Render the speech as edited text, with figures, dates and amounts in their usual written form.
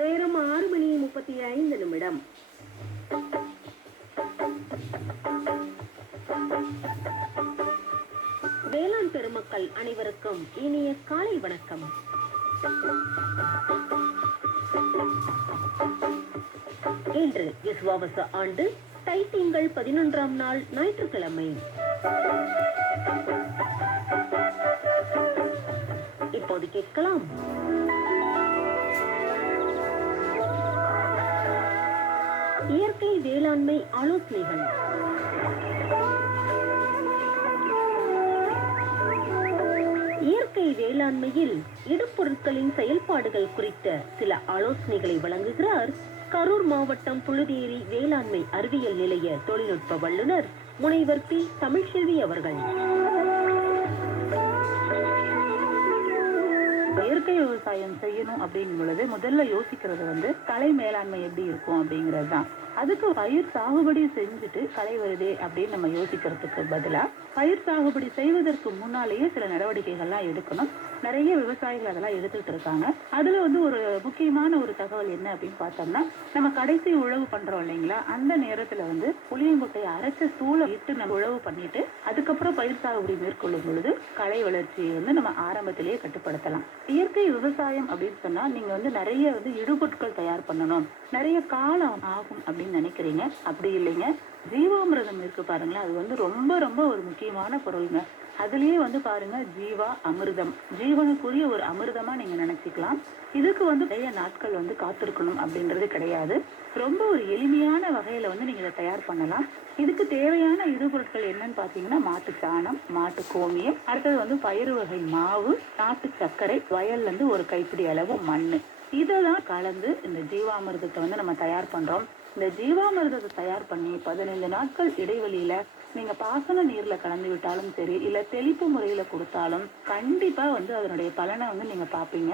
நேரம் 6:35. வேளாண் பெருமக்கள் அனைவருக்கும் இனிய காலை வணக்கம். இன்று விசுவாவச ஆண்டு தை திங்கள் 11ஆம் நாள் ஞாயிற்றுக்கிழமை. இப்போது கேட்கலாம் இயற்கை வேளாண்மை ஆலோசனைகள். இயற்கை வேளாண்மையில் இடுபொருட்களின் செயல்பாடுகள் குறித்த சில ஆலோசனைகளை வழங்குகிறார் கரூர் மாவட்டம் புழுதேரி வேளாண்மை அறிவியல் நிலைய தொழில்நுட்ப வல்லுநர் முனைவர் பி தமிழ்செல்வி அவர்கள். இயற்கை விவசாயம் செய்யணும் அப்படிங்கும் பொழுது முதல்ல யோசிக்கிறது கலை மேலாண்மை எப்படி இருக்கும் அப்படிங்கிறது தான். அதுக்கு பயிர் சாகுபடி செஞ்சுட்டு களை வருதே அப்படின்னு நம்ம யோசிக்கிறதுக்கு பதிலா பயிர் சாகுபடி செய்வதற்கு முன்னாலேயே சில நடவடிக்கைகள்லாம் எடுக்கணும். நிறைய விவசாயிகள் அதெல்லாம் எடுத்துட்டு இருக்காங்க. அதுல ஒரு முக்கியமான ஒரு தகவல் என்ன அப்படின்னு பார்த்தோம்னா, நம்ம கடைசி உழவு பண்றோம் இல்லைங்களா, அந்த நேரத்துல புளியங்கொட்டையை அரைச்ச தூளை இட்டு நம்ம உழவு பண்ணிட்டு அதுக்கப்புறம் பயிர் சாகுபடி மேற்கொள்ளும் பொழுது களை வளர்ச்சியை நம்ம ஆரம்பத்திலேயே கட்டுப்படுத்தலாம். இயற்கை விவசாயம் அப்படின்னு சொன்னா நீங்க நிறைய இடுபொருட்கள் தயார் பண்ணணும், நிறைய காலம் ஆகும் அப்படின்னு நினைக்கிறீங்க. அப்படி இல்லைங்க. ஜீவாமிர்தம் இருக்கு பாருங்களேன், அது ரொம்ப ரொம்ப ஒரு முக்கியமான பொருளுங்க. அதுலயே பாருங்க, ஜீவா அமிர்தம், ஜீவனுக்குரிய ஒரு அமிர்தமா நீங்க நினைச்சுக்கலாம். இதுக்கு நிறைய நாட்கள் காத்திருக்கணும் அப்படின்றது கிடையாது. ரொம்ப ஒரு எளிமையான வகையில நீங்க இதை தயார் பண்ணலாம். இதுக்கு தேவையான இடுபொருட்கள் என்னன்னு பாத்தீங்கன்னா, மாட்டு சாணம், மாட்டு கோமியம், அடுத்தது பயிறு வகை மாவு, நாட்டு சர்க்கரை, வயல்ல இருந்து ஒரு கைப்பிடி அளவு மண்ணு, இதெல்லாம் கலந்து இந்த ஜீவாமிர்தத்தை நம்ம தயார் பண்றோம். இந்த ஜீவாமிர்தத்தை தயார் பண்ணி 15 நாட்கள் இடைவெளியில நீங்க பாசன நீர்ல கலந்து விட்டாலும் சரி, இல்ல தெளிப்பு முறையில கொடுத்தாலும் கண்டிப்பா அதனுடைய பலனை நீங்க பாப்பீங்க.